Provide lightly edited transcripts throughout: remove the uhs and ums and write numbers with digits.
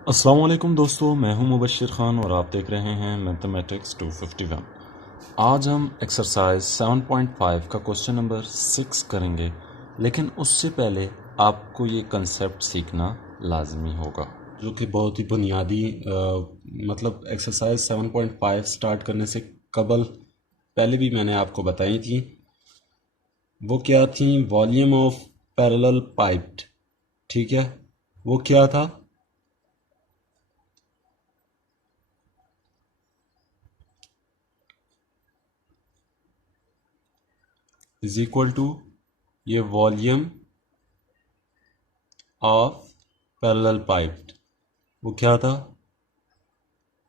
अस्सलाम वालेकुम दोस्तों, मैं हूं मुबश्शिर खान और आप देख रहे हैं मैथमेटिक्स 251। आज हम एक्सरसाइज 7.5 का क्वेश्चन नंबर 6 करेंगे, लेकिन उससे पहले आपको ये कंसेप्ट सीखना लाजमी होगा जो कि बहुत ही बुनियादी मतलब एक्सरसाइज 7.5 स्टार्ट करने से कबल पहले भी मैंने आपको बताई थी। वो क्या थी? वॉल्यूम ऑफ पैरेलल पाइप्ड, ठीक है। वो क्या था? इज इक्वल टू ये वॉल्यूम ऑफ पैरेलल पाइप्ड। वो क्या था?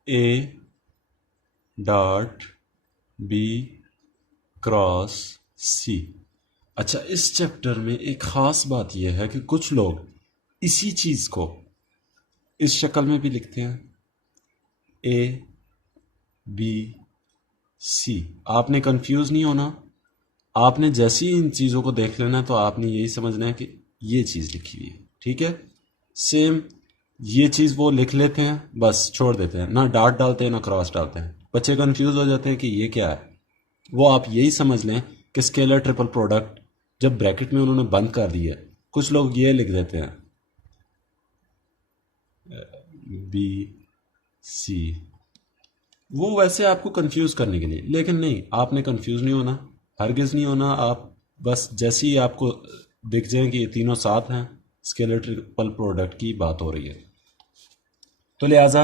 ए डॉट बी क्रॉस सी। अच्छा, इस चैप्टर में एक ख़ास बात यह है कि कुछ लोग इसी चीज़ को इस शक्ल में भी लिखते हैं, ए बी सी। आपने कंफ्यूज नहीं होना। आपने जैसे ही इन चीज़ों को देख लेना है तो आपने यही समझना है कि ये चीज़ लिखी हुई है, ठीक है। सेम ये चीज़ वो लिख लेते हैं, बस छोड़ देते हैं, ना डॉट डालते हैं ना क्रॉस डालते हैं। बच्चे कंफ्यूज हो जाते हैं कि ये क्या है। वो आप यही समझ लें कि स्केलर ट्रिपल प्रोडक्ट जब ब्रैकेट में उन्होंने बंद कर दिया, कुछ लोग ये लिख देते हैं बी सी, वो वैसे आपको कंफ्यूज करने के लिए। लेकिन नहीं, आपने कंफ्यूज नहीं होना, हरगिज नहीं होना। आप बस जैसे ही आपको दिख जाए कि ये तीनों साथ हैं, स्केलर ट्रिपल प्रोडक्ट की बात हो रही है। तो लिहाजा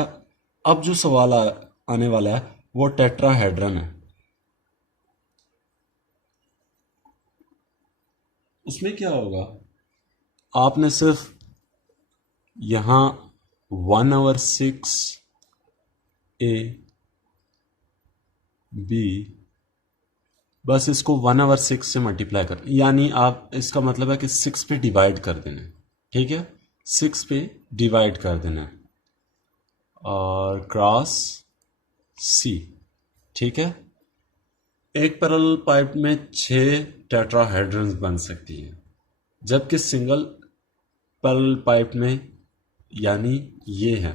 अब जो सवाल आने वाला है वो टेट्राहेड्रन है। उसमें क्या होगा? आपने सिर्फ यहाँ 1/6 ए बी, बस इसको 1/6 से मल्टीप्लाई कर, यानी आप इसका मतलब है कि 6 पे डिवाइड कर देना है, ठीक है। 6 पे डिवाइड कर देना है और क्रॉस सी, ठीक है। एक पैरेलल पाइप में 6 टेट्राहेड्रन्स बन सकती हैं, जबकि सिंगल पैरेलल पाइप में, यानी ये है,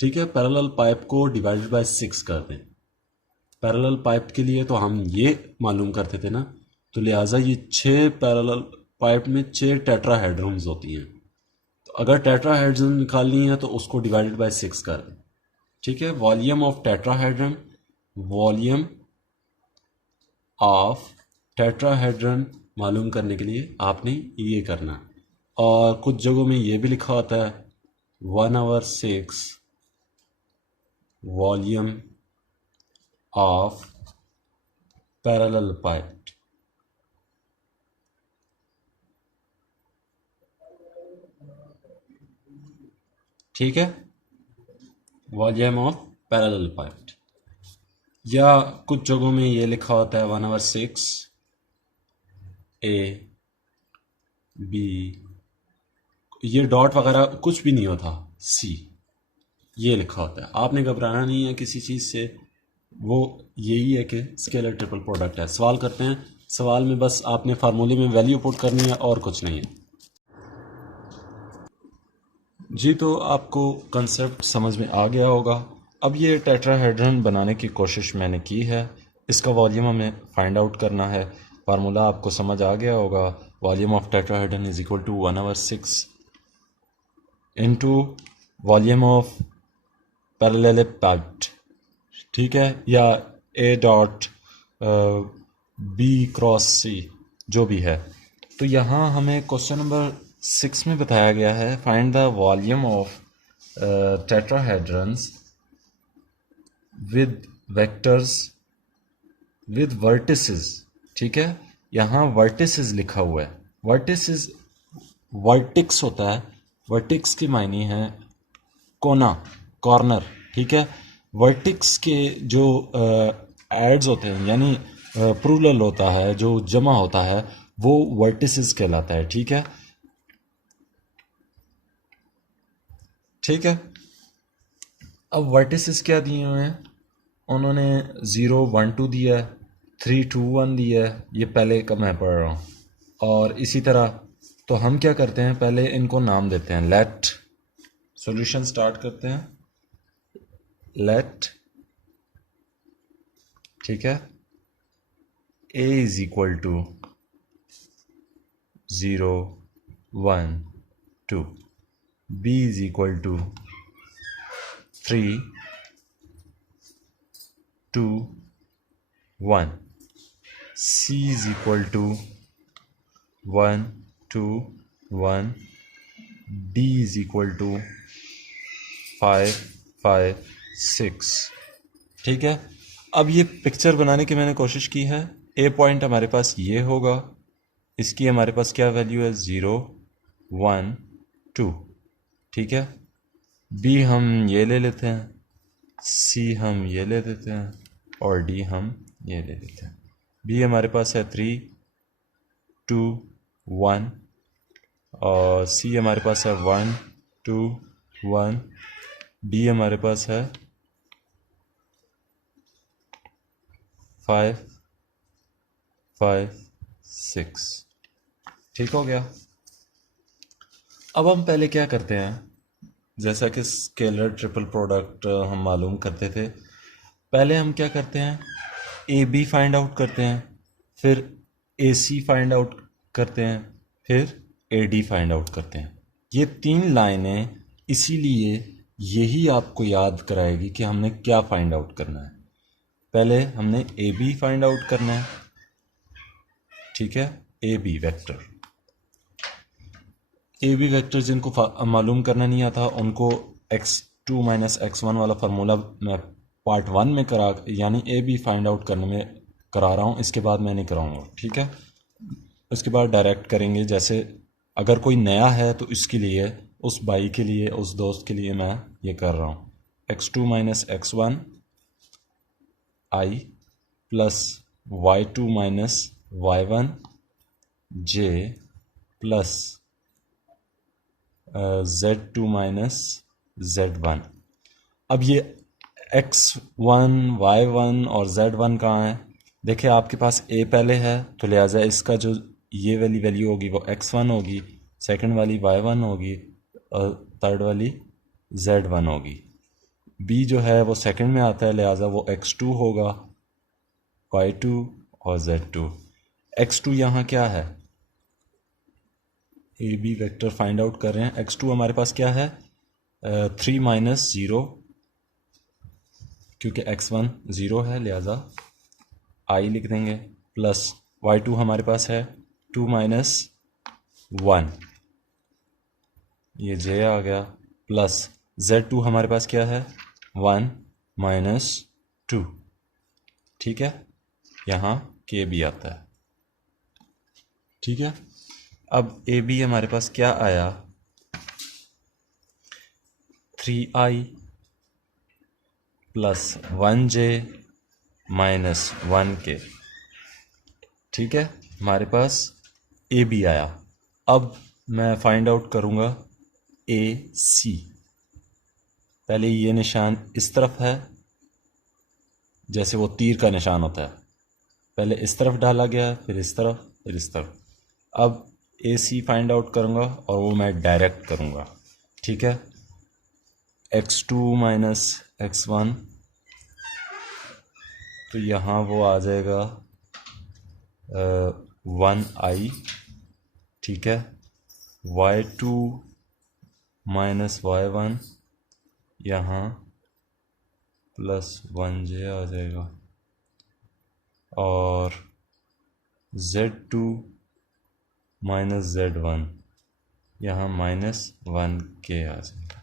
ठीक है। पैरेलल पाइप को डिवाइडेड बाय 6 कर दें। पैरेलल पाइप के लिए तो हम ये मालूम करते थे ना, तो लिहाजा ये 6 पैरेलल पाइप में 6 टेट्राहेड्रन्स होती हैं। तो अगर टेट्राहेड्रन निकालनी है तो उसको डिवाइडेड बाय 6 कर दें, ठीक है। Volume of tetrahedron, volume of tetrahedron मालूम करने के लिए आपने ये करना है। और कुछ जगहों में ये भी लिखा होता है 1/6 वॉल्यूम ऑफ पैरेलल पाइप, ठीक है। Volume of parallel pipe. या कुछ जगहों में ये लिखा होता है 1/6 ए बी, ये डॉट वगैरह कुछ भी नहीं होता, सी ये लिखा होता है। आपने घबराना नहीं है किसी चीज़ से, वो यही है कि स्केलर ट्रिपल प्रोडक्ट है। सवाल करते हैं, सवाल में बस आपने फार्मूले में वैल्यू पुट करनी है और कुछ नहीं है जी। तो आपको कंसेप्ट समझ में आ गया होगा। अब ये टेट्राहेड्रन बनाने की कोशिश मैंने की है, इसका वॉल्यूम हमें फाइंड आउट करना है। फार्मूला आपको समझ आ गया होगा, volume of tetrahedron is equal to 1/6 into volume of parallelepiped, ठीक है, या A dot B cross C, जो भी है। तो यहाँ हमें क्वेश्चन नंबर 6 में बताया गया है, find the volume of tetrahedrons with vectors with vertices, ठीक है। यहाँ वर्टिसेस लिखा हुआ है। वर्टिसेस, वर्टिक्स होता है, वर्टिक्स की मायने है कोना, कॉर्नर, ठीक है। वर्टिक्स के जो एड्स होते हैं, यानी प्लूरल होता है, जो जमा होता है, वो वर्टिसेस कहलाता है, ठीक है। ठीक है, अब वर्टिसेस क्या दिए हुए हैं? उन्होंने 0 1 2 दिया है, 3 2 1 दिया है, ये पहले का मैं पढ़ रहा हूँ। और इसी तरह तो हम क्या करते हैं, पहले इनको नाम देते हैं। लेट सॉल्यूशन स्टार्ट करते हैं। लेट, ठीक है, a is equal to 0 1 2, b is equal to 3 2 1, c is equal to 1 2 1, d is equal to 5 5 6। ठीक है, अब ये पिक्चर बनाने की मैंने कोशिश की है। ए पॉइंट हमारे पास ये होगा, इसकी हमारे पास क्या वैल्यू है, 0 1 2। ठीक है, बी हम ये ले लेते हैं, सी हम ये ले लेते हैं, और डी हम ये ले लेते हैं। बी हमारे पास है 3 2 1, और सी हमारे पास है 1 2 1, डी हमारे पास है 5 5 6। ठीक हो गया। अब हम पहले क्या करते हैं, जैसा कि स्केलर ट्रिपल प्रोडक्ट हम मालूम करते थे, पहले हम क्या करते हैं, ए बी फाइंड आउट करते हैं, फिर ए सी फाइंड आउट करते हैं, फिर ए डी फाइंड आउट करते हैं। ये 3 लाइनें इसीलिए यही आपको याद कराएगी कि हमने क्या फाइंड आउट करना है। पहले हमने ए बी फाइंड आउट करना है, ठीक है, A B vector. A B vector जिनको मालूम करना नहीं आता उनको x2 माइनस x1 वाला फार्मूला मैं पार्ट 1 में करा, यानी ए बी फाइंड आउट करने में करा रहा हूँ, इसके बाद मैं नहीं कराऊंगा। ठीक है, उसके बाद डायरेक्ट करेंगे। जैसे अगर कोई नया है तो इसके लिए, उस भाई के लिए, उस दोस्त के लिए मैं ये कर रहा हूँ, x2 minus x1 i plus y2 minus y1 j plus z2 minus z1। अब ये x1 y1 और z1 कहाँ है? देखिए आपके पास a पहले है, तो लिहाजा इसका जो ये वाली वैल्यू होगी वो x1 होगी, सेकंड वाली y1 होगी, और थर्ड वाली z1 होगी। b जो है वो सेकंड में आता है, लिहाजा वो x2 होगा, y2 और z2। x2 यहाँ क्या है, A B vector find out कर रहे हैं। x2 हमारे पास क्या है, 3 माइनस 0, क्योंकि x1 0 है लिहाजा i लिख देंगे, प्लस y2 हमारे पास है 2 माइनस 1, ये j आ गया, प्लस z2 हमारे पास क्या है, 1 माइनस 2। ठीक है, यहाँ k भी आता है। ठीक है, अब ए बी हमारे पास क्या आया, 3i plus 1j minus 1k। ठीक है, हमारे पास ए बी आया। अब मैं फाइंड आउट करूँगा ए सी। पहले ये निशान इस तरफ है, जैसे वो तीर का निशान होता है, पहले इस तरफ डाला गया, फिर इस तरफ, फिर इस तरफ। अब ए सी फाइंड आउट करूँगा और वो मैं डायरेक्ट करूँगा। ठीक है, x2 माइनस x1, तो यहाँ वो आ जाएगा 1i। ठीक है, y2 माइनस y1, यहाँ प्लस 1j आ जाएगा, और z2 माइनस z1, यहाँ माइनस 1k आ जाएगा।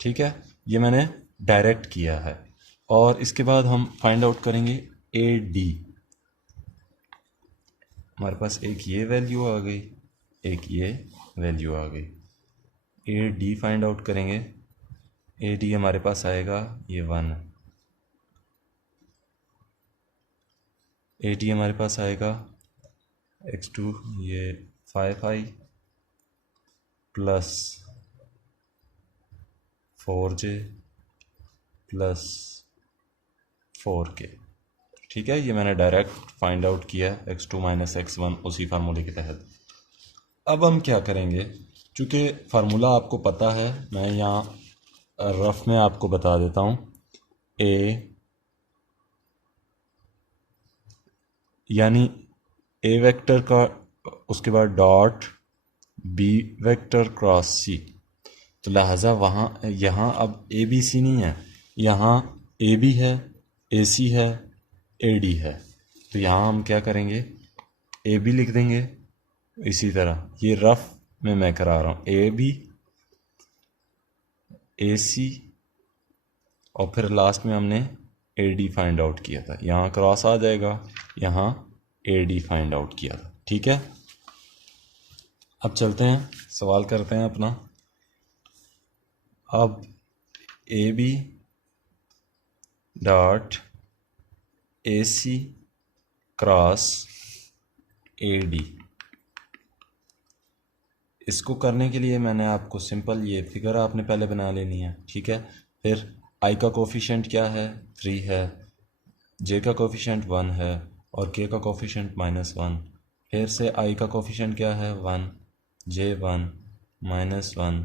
ठीक है, ये मैंने डायरेक्ट किया है। और इसके बाद हम फाइंड आउट करेंगे ए डी। हमारे पास एक ये वैल्यू आ गई, एक ये वैल्यू आ गई। ए डी फाइंड आउट करेंगे, ए डी हमारे पास आएगा ये 1, ए डी हमारे पास आएगा x2 ये 5i plus 4j plus 4k। ठीक है, ये मैंने डायरेक्ट फाइंड आउट किया x2 माइनस x1 उसी फार्मूले के तहत। अब हम क्या करेंगे, चूँकि फार्मूला आपको पता है, मैं यहाँ रफ में आपको बता देता हूँ। ए यानी ए वेक्टर का, उसके बाद डॉट बी वेक्टर क्रॉस सी। तो लिहाजा वहाँ यहाँ अब ए बी सी नहीं है, यहाँ ए बी है, ए सी है, ए डी है। तो यहाँ हम क्या करेंगे, ए बी लिख देंगे। इसी तरह ये रफ में मैं करा रहा हूँ, ए बी, ए सी, और फिर लास्ट में हमने ए डी फाइंड आउट किया था। यहाँ क्रॉस आ जाएगा, यहाँ ए डी फाइंड आउट किया था। ठीक है, अब चलते हैं, सवाल करते हैं अपना। अब A B dot A C cross A D, इसको करने के लिए मैंने आपको सिंपल ये फिगर आपने पहले बना लेनी है। ठीक है, फिर आई का कोफिशेंट क्या है, 3 है, जे का कोफिशेंट 1 है, और के का कोफिशेंट -1। फिर से आई का कोफिशेंट क्या है, 1, जे 1, -1,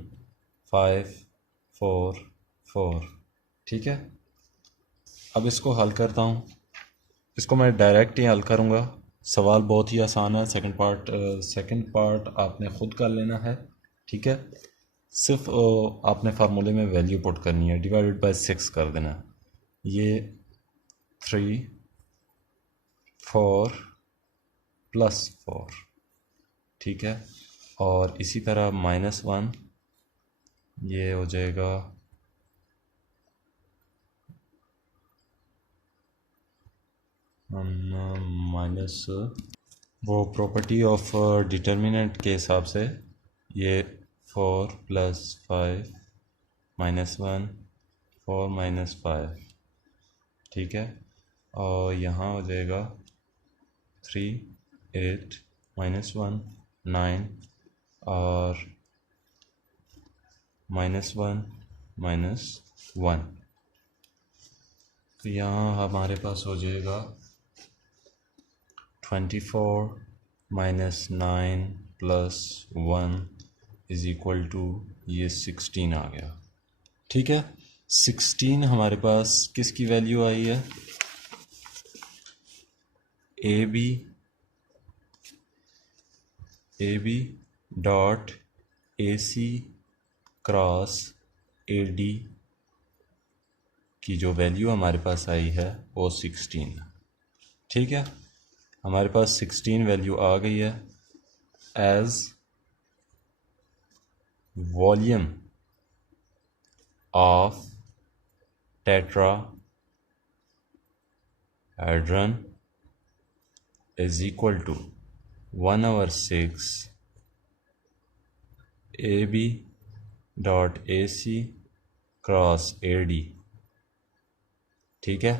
5, 4, 4। ठीक है, अब इसको हल करता हूँ। इसको मैं डायरेक्ट ही हल करूँगा। सवाल बहुत ही आसान है। सेकंड पार्ट आपने ख़ुद कर लेना है। ठीक है, सिर्फ आपने फार्मूले में वैल्यू पुट करनी है, डिवाइडेड बाय 6 कर देना है। ये 3, 4 + 4। ठीक है, और इसी तरह -1, ये हो जाएगा माइनस, वो प्रॉपर्टी ऑफ डिटर्मिनेंट के हिसाब से ये 4 + 5 -1, 4 - 5। ठीक है, और यहाँ हो जाएगा 3, 8, -1, 9, और -1, -1। तो यहाँ हमारे पास हो जाएगा 24 - 9 + 1 = ये 16 आ गया। ठीक है, 16 हमारे पास किसकी वैल्यू आई है, A B dot A C cross A D की जो वैल्यू हमारे पास आई है वो 16 है। ठीक है, हमारे पास 16 वैल्यू आ गई है। As volume of tetrahedron = 1/6 AB dot AC cross AD। ठीक है,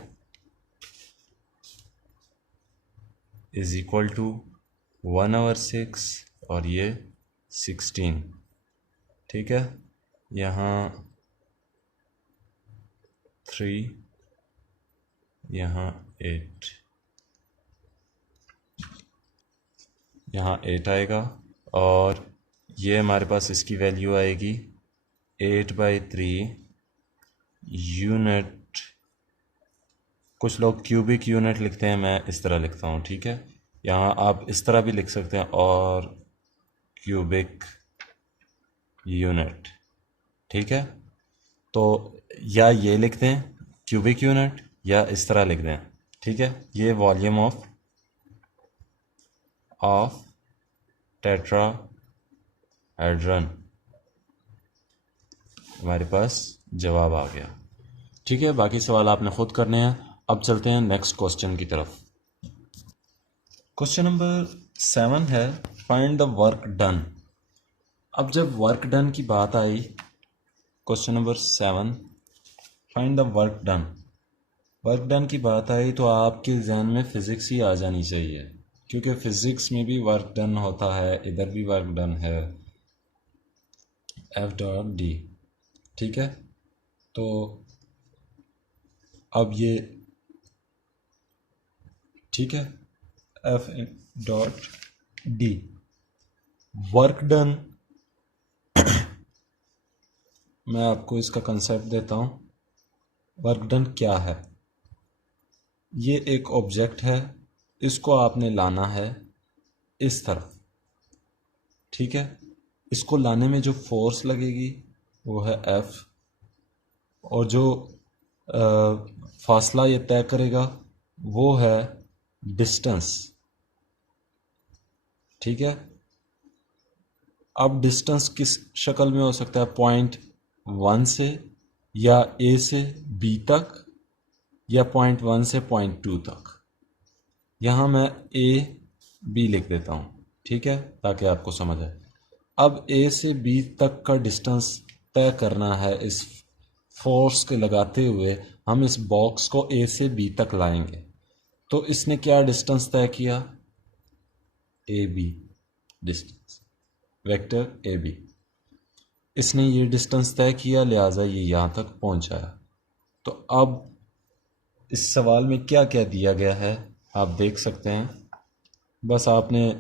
= 1/6 और ये 16। ठीक है, यहाँ 3, यहाँ 8, यहाँ 8 आएगा, और ये हमारे पास इसकी वैल्यू आएगी 8/3 यूनिट। कुछ लोग क्यूबिक यूनिट लिखते हैं, मैं इस तरह लिखता हूँ। ठीक है, यहाँ आप इस तरह भी लिख सकते हैं, और क्यूबिक यूनिट। ठीक है, तो या ये लिख दें क्यूबिक यूनिट, या इस तरह लिख दें। ठीक है, ये वॉल्यूम ऑफ टेट्राहेड्रन, हमारे पास जवाब आ गया। ठीक है, बाकी सवाल आपने खुद करने हैं। अब चलते हैं नेक्स्ट क्वेश्चन की तरफ। क्वेश्चन नंबर 7 है, फाइंड द वर्क डन। अब जब वर्क डन की बात आई, question number 7, find the work done, work done की बात आई तो आपके जहन में फिज़िक्स ही आ जानी चाहिए, क्योंकि फिज़िक्स में भी वर्क डन होता है, इधर भी वर्क डन है, F.D। ठीक है, तो अब ये ठीक है, F.D वर्क डन मैं आपको इसका कंसेप्ट देता हूँ। वर्क डन क्या है? ये एक ऑब्जेक्ट है, इसको आपने लाना है इस तरफ, ठीक है। इसको लाने में जो फोर्स लगेगी वो है F, और जो फासला ये तय करेगा वो है डिस्टेंस, ठीक है। अब डिस्टेंस किस शक्ल में हो सकता है? पॉइंट 1 से या A से B तक, या पॉइंट 1 से पॉइंट 2 तक। यहाँ मैं A B लिख देता हूँ, ठीक है, ताकि आपको समझ आए। अब A से B तक का डिस्टेंस तय करना है। इस फोर्स के लगाते हुए हम इस बॉक्स को A से B तक लाएंगे। तो इसने क्या डिस्टेंस तय किया? AB distance, vector AB। इसने ये डिस्टेंस तय किया, लिहाजा ये यहाँ तक पहुँचा है। तो अब इस सवाल में क्या क्या दिया गया है आप देख सकते हैं। बस आपने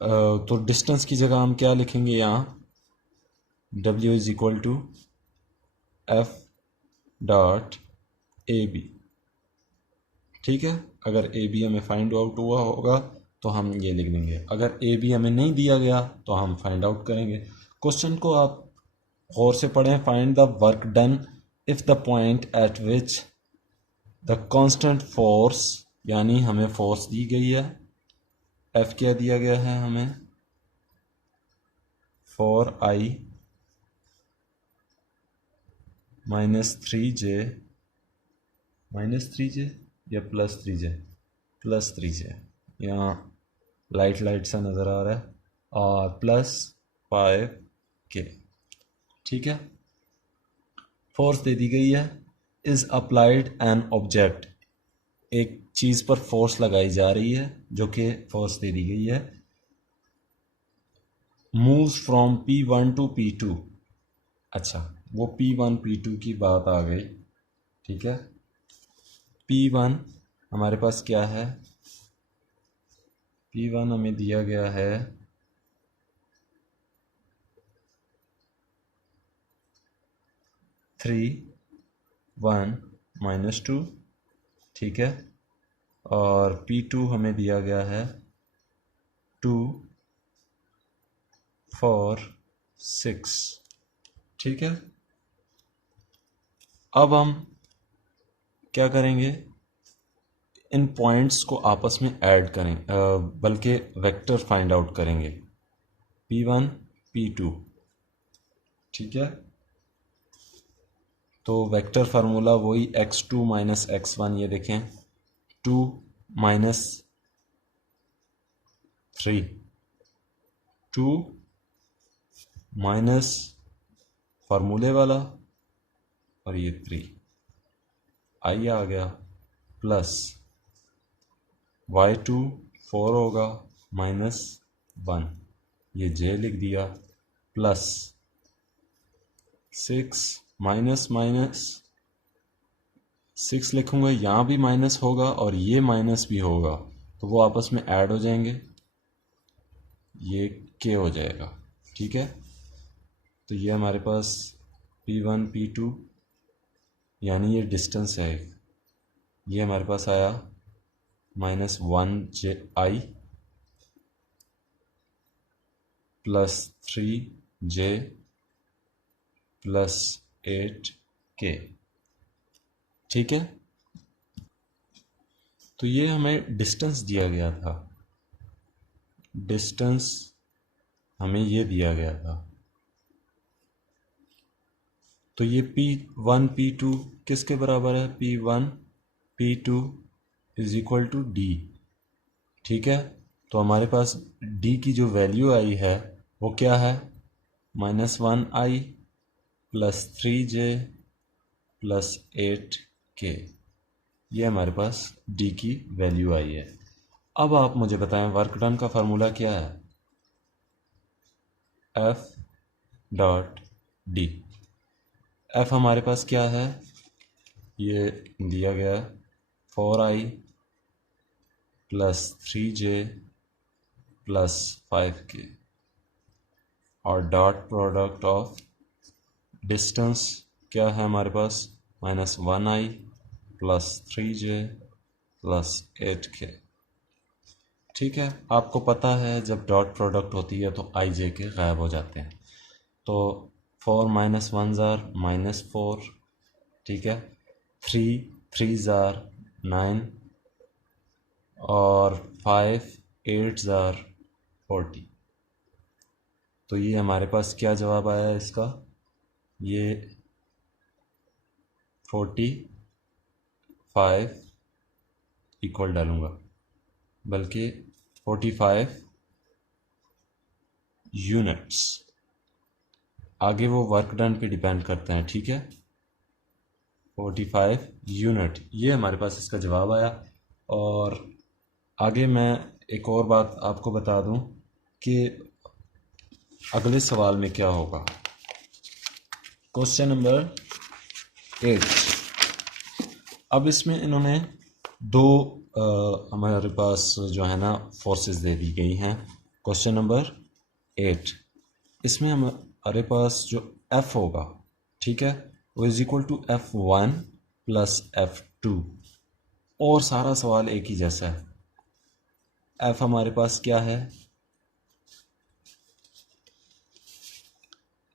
तो डिस्टेंस की जगह हम क्या लिखेंगे यहाँ? W is equal to F dot AB, ठीक है। अगर AB हमें फाइंड आउट हुआ होगा तो हम ये लिख देंगे। अगर AB हमें नहीं दिया गया तो हम फाइंड आउट करेंगे। क्वेश्चन को आप गौर से पढ़ें। Find the work done if the point eight which the constant force, यानी हमें फोर्स दी गई है, F क्या दिया गया है हमें? 4I -3J, -3J या +3J? +3J, यहाँ लाइट लाइट सा नज़र आ रहा है, और +5K, ठीक है। फोर्स दे दी गई है। इज अप्लाइड एन ऑब्जेक्ट, एक चीज़ पर फोर्स लगाई जा रही है जो कि फोर्स दे दी गई है। Moves from P1 to P2, अच्छा वो P1 P2 की बात आ गई, ठीक है। P1 हमारे पास क्या है? P1 हमें दिया गया है 3 1 -2, ठीक है। और P2 हमें दिया गया है 2 4 6, ठीक है। अब हम क्या करेंगे? इन पॉइंट्स को आपस में ऐड करें, बल्कि वेक्टर फाइंड आउट करेंगे। P1 P2, ठीक है। तो वेक्टर फार्मूला वही x2 माइनस x1, ये देखें 2 -3, 2 माइनस फार्मूले वाला, और ये 3 आई आ गया, प्लस y2 4 होगा -1, ये j लिख दिया, प्लस 6 -6 लिखूंगा, यहाँ भी माइनस होगा और ये माइनस भी होगा, तो वो आपस में ऐड हो जाएंगे, ये k हो जाएगा, ठीक है। तो ये हमारे पास P1 P2 यानी ये डिस्टेंस है, ये हमारे पास आया -1ji +3j +8k, ठीक है। तो ये हमें डिस्टेंस दिया गया था, डिस्टेंस हमें ये दिया गया था। तो ये P1 P2 किसके बराबर है? P1 P2 is equal to D, ठीक है। तो हमारे पास D की जो वैल्यू आई है वो क्या है? -1i +3j +8k, ये हमारे पास D की वैल्यू आई है। अब आप मुझे बताएं वर्क डन का फार्मूला क्या है? F dot D। F हमारे पास क्या है? ये दिया गया 4i +3j +5k, और डॉट प्रोडक्ट ऑफ डिस्टेंस क्या है हमारे पास, -1i plus 3j plus 8k। ठीक है, आपको पता है जब डॉट प्रोडक्ट होती है तो आई जे के गायब हो जाते हैं। तो 4 - 1 ज़ार -4, ठीक है, 3 ज़ार 9 और 5 8 ज़ार 40। तो ये हमारे पास क्या जवाब आया है इसका, ये 45 इक्वल डालूंगा, बल्कि 45 यूनिट्स। आगे वो वर्क डन पे डिपेंड करते हैं, ठीक है। 45 यूनिट, ये हमारे पास इसका जवाब आया। और आगे मैं एक और बात आपको बता दूं कि अगले सवाल में क्या होगा। Question number 8। अब इसमें इन्होंने दो हमारे पास जो है ना फोर्सेस दे दी गई हैं। क्वेश्चन नंबर 8, इसमें हमारे पास जो F होगा, ठीक है, वो is equal to F1 plus F2। और सारा सवाल एक ही जैसा है। F हमारे पास क्या है,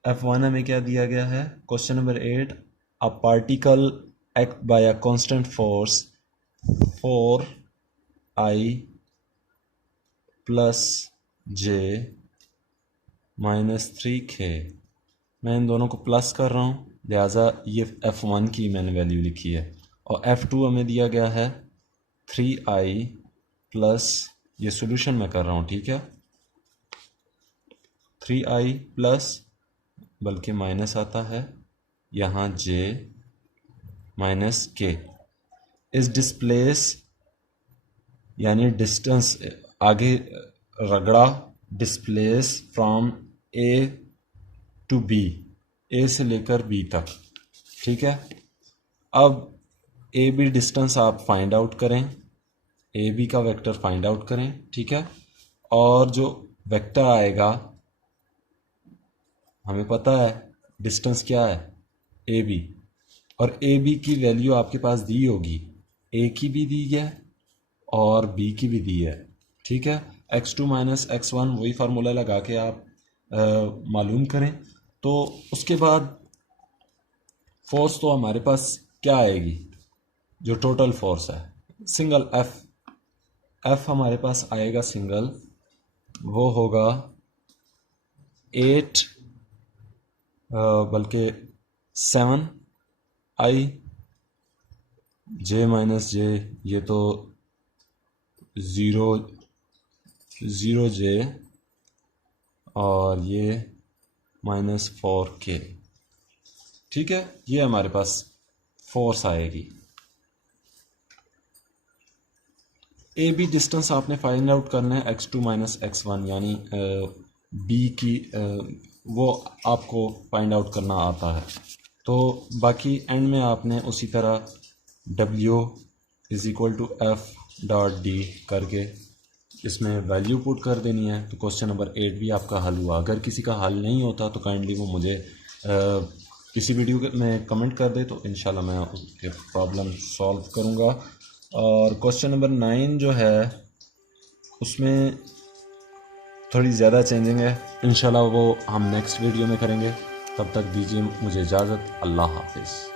F1 हमें क्या दिया गया है, question number 8, a particle act by a constant force 4i plus j -3k। मैं इन दोनों को प्लस कर रहा हूँ, लिहाजा ये F1 की मैंने वैल्यू लिखी है। और F2 हमें दिया गया है 3i प्लस, ये सॉल्यूशन मैं कर रहा हूँ, ठीक है, 3i प्लस, बल्कि माइनस आता है यहाँ j माइनस के इस डिस्प्लेस, यानी डिस्टेंस आगे रगड़ा, displace from A to B, A से लेकर बी तक, ठीक है। अब ए बी डिस्टेंस आप फाइंड आउट करें, ए बी का वेक्टर फाइंड आउट करें, ठीक है। और जो वेक्टर आएगा, हमें पता है डिस्टेंस क्या है, ए बी, और ए बी की वैल्यू आपके पास दी होगी, ए की भी दी है और बी की भी दी है, ठीक है। x2 माइनस x1 वही फार्मूला लगा के आप मालूम करें। तो उसके बाद फोर्स तो हमारे पास क्या आएगी, जो टोटल फोर्स है सिंगल एफ हमारे पास आएगा सिंगल, वो होगा 8 बल्कि 7i j माइनस जे, ये तो 0 j, और ये -4k, ठीक है। ये हमारे पास फोर्स आएगी। ए बी डिस्टेंस आपने फाइंड आउट करना है x2 माइनस x1, यानी बी की वो आपको फाइंड आउट करना आता है। तो बाकी एंड में आपने उसी तरह W is equal to F dot D करके इसमें वैल्यू पुट कर देनी है। तो क्वेश्चन नंबर 8 भी आपका हल हुआ। अगर किसी का हल नहीं होता तो काइंडली वो मुझे किसी वीडियो में कमेंट कर दे, तो इंशाल्लाह मैं उसके प्रॉब्लम सॉल्व करूँगा। और क्वेश्चन नंबर 9 जो है उसमें थोड़ी ज़्यादा चेंजिंग है, इंशाल्लाह वो हम नेक्स्ट वीडियो में करेंगे। तब तक दीजिए मुझे इजाज़त। अल्लाह हाफिज़।